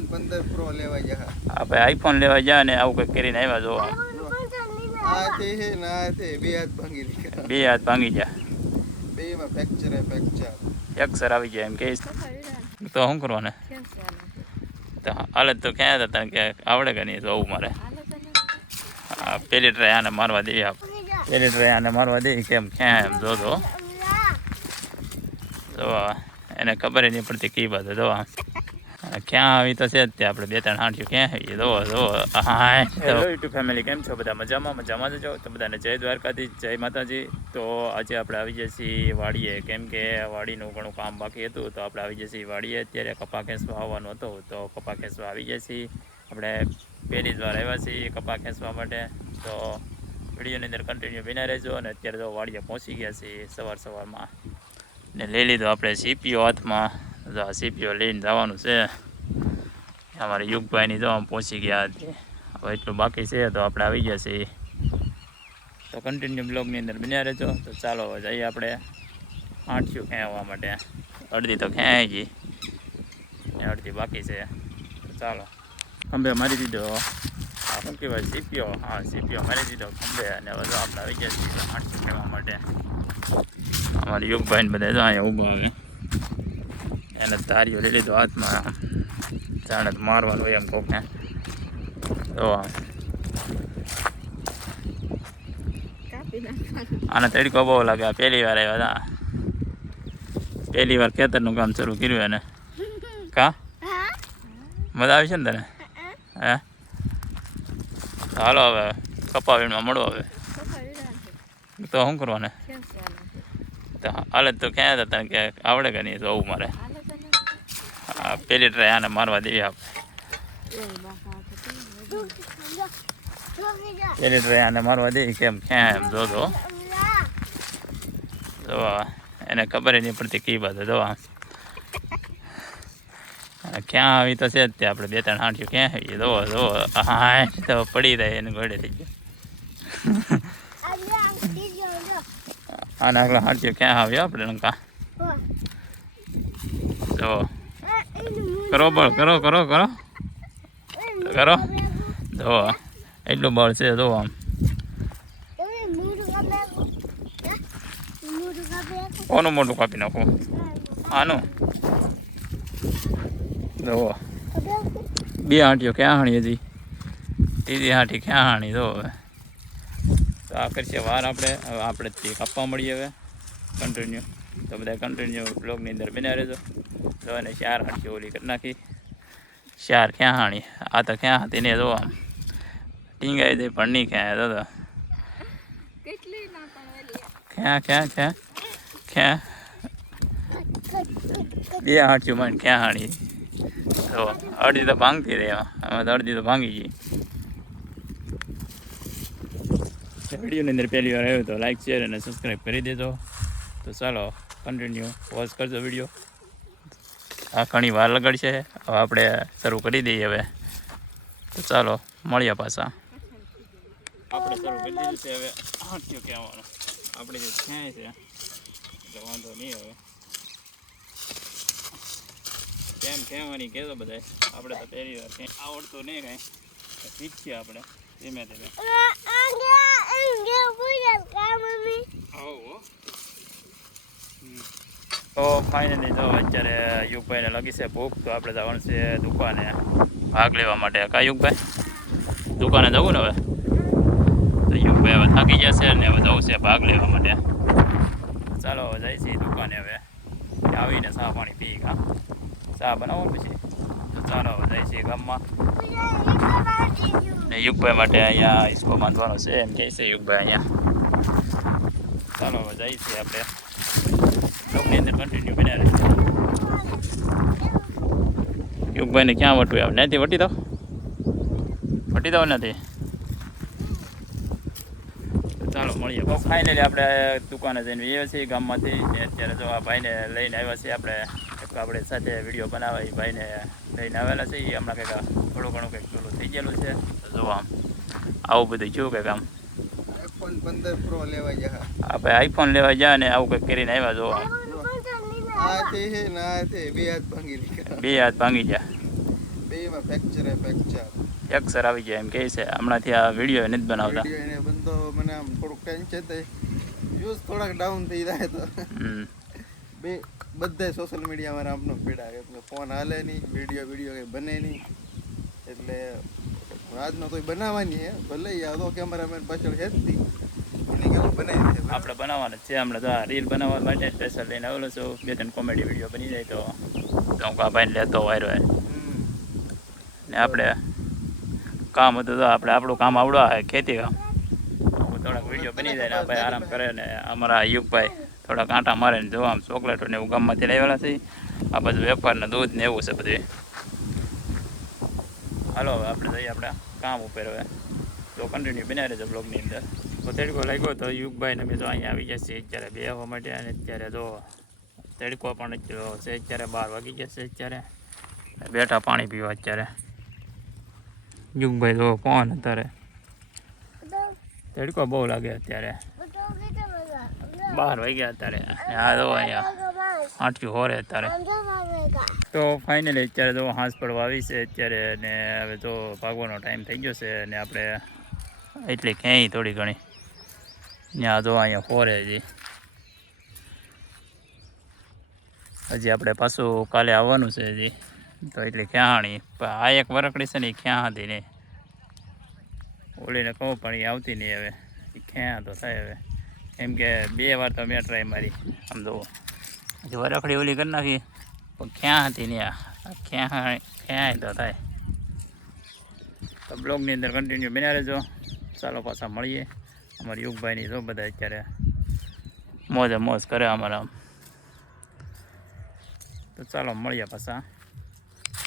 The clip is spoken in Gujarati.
આઈફોન 15 પ્રો લેવા જા. આપણે આઈફોન લેવા જા ને આવું કંઈક કરીને આવ્યા જો. આ તે હે ના તે બે હાથ ભાંગી દીધા. બે હાથ ભાંગી ગયા. બેમાં ફ્રેક્ચર હે ફ્રેક્ચર. એક્સર આવી જાય એમ કહીશ તો શું કરવાને? તો હાલત તો ક્યાં હતા તને કે આવડે કે નહીં તો આવું મારે. પેલી ટ્રાય આને મારવા દેવી આપ. પેલી ટ્રાય આને મારવા દેવી કેમ ક્યાં એમ જોજો. જો એને ખબર નહીં પડતી કઈ વાત જો ક્યાં આવી તો છે જ તે આપણે બે ત્રણ હાંઠ્યું ક્યાં આવીએ જો જો. હા હેલો યુટ્યુબ ફેમિલી, કેમ છો બધા? મજામાં જ છો તો બધાને જય દ્વારકાધીશ, જય માતાજી. તો આજે આપણે આવી જઈએ છીએ વાડીએ, કેમ કે વાડીનું ઘણું કામ બાકી હતું તો આપણે આવી જઈએ છીએ વાડીએ. અત્યારે કપા ખેંચવા આવવાનું હતું તો કપા ખેંચવા આવી જઈએ છીએ. આપણે પહેલી જ વાર આવ્યા છીએ કપા ખેંચવા માટે, તો વિડીયોની અંદર કન્ટિન્યુ બિના રહેજો. અને અત્યારે તો વાડીએ પહોંચી ગયા છીએ સવારમાં ને લઈ લીધો આપણે સીપીઓ હાથમાં. જો આ સીપીઓ લઈને જવાનું છે. અમારે યુગભાઈની જો આમ પહોંચી ગયા હતી. હવે એટલું બાકી છે તો આપણે આવી ગયા છીએ. તો કન્ટિન્યુ બ્લોગની અંદર બન્યા રહેજો. તો ચાલો હવે જઈએ આપણે આંઠિયું ખેંચવા માટે. અડધી તો ખેંચાઈ ગઈ ને અડધી બાકી છે. તો ચાલો ખંભે મારી દીધો. આ શું કહેવાય સીપીઓ? હા સીપીઓ મારી દીધો ખંભે. અને હવે આપણે આવી ગયા છીએ આંઠિયું ખેંચવા માટે. અમારે યુગભાઈને બધા જો અહીંયા ઊભા આવે. એને તારીઓ લઈ લીધો હાથમાં, જાણે મારવાનું હોય એમ કોકને. તો આને તડકો બહુ લાગે. પહેલી વાર આવ્યા હતા, પહેલી વાર ખેતરનું કામ શરૂ કર્યું એને. કા મજા આવી છે ને તને? હે હાલો હવે કપા વીણમાં મળો. હવે તો શું કરવાને? તો હાલત તો ક્યાં હતા તને કે આવડે કે નહીં તો આવું મારે. પેલી ટ્રાય આને મારવા દેવી આપ. પેલી ટ્રાય આને મારવા દેવી કેમ ક્યાં એમ જોજો. જો એને ખબર નહીં પડતી કઈ વાત જો ક્યાં આવી તો છે જ તે આપણે બે ત્રણ હાંઠ્યું ક્યાં આવીએ જો જો. હા તો પડી જાય એને ગળે થઈ ગયો. આના આગળ હાંઠ્યું ક્યાં આવ્યો આપણે લંકા. જો કરો બળ કરો કરો કરો કરો. જો એટલું બળ છે જો આમ. કોનું મોટું કાપી નાખું આનું? જો બે હાંઠીઓ ક્યાં હાણી હજી? ત્રીજી હાંઠી ક્યાં હાણી? જો હવે તો આ કરશે વાર આપણે. હવે આપણે તે કાપવા મળીએ હવે કન્ટિન્યુ. તો બધા કન્ટિન્યુ બ્લોગની અંદર બન્યા રહેજો. તો એને 4 હાંઠીઓ ઓલી કરી નાખી. 4 ક્યાં હાણી? આ તો ક્યાં હતી ને જો આમ ટીંગાઈ દે પણ નહીં ક્યાં તો ક્યાં ક્યાં ક્યાં ક્યાં બે હાંઠીઓ મને ક્યાં હાણી? તો અડધી તો ભાંગતી રહી એમાં તો અડધી તો ભાંગી ગઈ. વિડીયોની અંદર પહેલી વાર આવ્યો તો લાઈક શેર અને સબસ્ક્રાઈબ કરી દેજો. તો ચાલો કન્ટિન્યુ વોચ કરજો વિડીયો. આ ઘણી વાર લગાડશે. હવે આપણે શરૂ કરી દઈએ હવે. તો ચાલો મળીએ પાછા. આપણે શરૂ કરી દીધું છે હવે હાંઠિયું કહેવાનું. આપણે જે ક્યાંય છે એટલે વાંધો નહીં. હવે કેમ કહેવાની કહેતો બધા. આપણે તો પહેલી વાર કંઈ આવડતું નહીં કાંઈ, શીખીએ આપણે ધીમે ધીમે. તો ફાઇનલી જો અત્યારે યુગભાઈને લાગી છે ભૂખ. તો આપણે જવાનું છે દુકાને ભાગ લેવા માટે. કા યુગભાઈ દુકાને જવું ને હવે? તો યુગભાઈ હવે થાકી જશે ને હવે જવું છે ભાગ લેવા માટે. ચાલો હવે જાય છે દુકાને. હવે આવીને ચા પાણી પી કા ચા બનાવો પછી. તો ચાલો હવે જાય છે ગામમાં ને યુગભાઈ માટે અહીંયા હિસ્કો બાંધવાનો છે એમ કહે છે યુગભાઈ અહીંયા. ચાલો હવે જાય છે આપણે બ્લોગની અંદર કન્ટિન્યુ બન્યા રહે. યુગભાઈને ક્યાં વટવું આવે? નથી વટી દો નથી. ચાલો મળીએ. તો ફાઇનલી આપણે દુકાને જઈને આવીએ છીએ ગામમાંથી. અત્યારે જો આ ભાઈને લઈને આવ્યા છીએ આપણે. આપણે સાથે વિડીયો બનાવવા એ ભાઈને લઈને આવેલા છે. એ હમણાં કંઈક થોડું ઘણું કંઈક પેલું થઈ ગયેલું છે. તો જો આમ આવું બધું થયું કંઈક આમ. આઈફોન 15 પ્રો લેવા જા. આપણે આઈફોન લેવા ગયા ને આવું કંઈક કરીને આવ્યા જો આમ. આ તે હે ના તે બે હાથ ભાંગી દીધા. બે હાથ ભાંગી ગયા. બેમાં ફ્રેક્ચર ફ્રેક્ચર એક્સર આવી ગયા એમ કહે છે. હમણાંથી આ વિડીયો નથી બનાવતા. વિડીયો એને બંધો મને આમ થોડુંક ટેન્શન થાય, વ્યૂઝ થોડાક ડાઉન થઈ જાય તો બે બધા સોશિયલ મીડિયામાં રામનો પીડા એટલે ફોન હાલે નહીં, વિડીયો કંઈ બને નહીં. એટલે આજનો કોઈ બનાવવાની હે, ભલે યાદો કેમેરામેન પાછળ હેતી બનાવી આપણે બનાવવાના જ છે. હમણાં તો આ રીલ બનાવવા માટે સ્પેશિયલ લઈને આવેલો છું. 2-3 કોમેડી વિડીયો બની જાય તો હું કા ભાઈને લેતો વાયરો હોય ને આપણે કામ હતું તો આપણું કામ આવડો ખેતી કામ. થોડાક વિડીયો બની જાય ને આ ભાઈ આરામ કરે ને અમારા યુગભાઈ થોડા કાંટા મારે ને જો આમ ચોકલેટો ને એવું ગામમાંથી લાવેલા છે. આ બધું વેપાર ને દૂધ ને એવું છે બધું. હાલો હવે આપણે જઈએ આપણે કામ ઉપર. હવે તો કન્ટિન્યુ બનાવી રહેજો બ્લોગની અંદર. તો તડકો લાગ્યો તો યુગભાઈને મેં તો અહીંયા આવી ગયા છે અત્યારે બેસવા માટે. અને અત્યારે જો તડકો પણ એટલો છે, અત્યારે 12 વાગી ગયા છે. અત્યારે બેઠા પાણી પીવા. અત્યારે યુગભાઈ જો ફોન અત્યારે તડકો બહુ લાગે. અત્યારે 12 વાગ્યા અત્યારે. આ જો અહીંયા 8 હોરે અત્યારે. તો ફાઇનલી અત્યારે જો હાંસ પડવા આવી છે અત્યારે. ને હવે તો ભાગવાનો ટાઈમ થઈ ગયો છે. અને આપણે એટલે ક્યાંય થોડી ઘણી ત્યાં જો અહીંયા ફોરે હજી આપણે પાછું કાલે આવવાનું છે હજી. તો એટલે ક્યાંણી આ એક વરકડી છે ને એ ક્યાં હતી નહીં, ઓળીને કહું પણ એ આવતી નહીં. હવે એ ક્યાં તો થાય હવે, કેમ કે 2 વાર તો મેં ટ્રાય મારી. આમ તો હજી વરકડી ઓલી કરી નાખી પણ ક્યાં હતી નહીં. આ ક્યાંય તો થાય. તો બ્લોગની અંદર કન્ટિન્યુ બન્યા રહેજો. ચાલો પાછા મળીએ. અમારા યુગભાઈની તો બધા અત્યારે મોજ કરે અમારા. તો ચાલો મળીએ પાછા.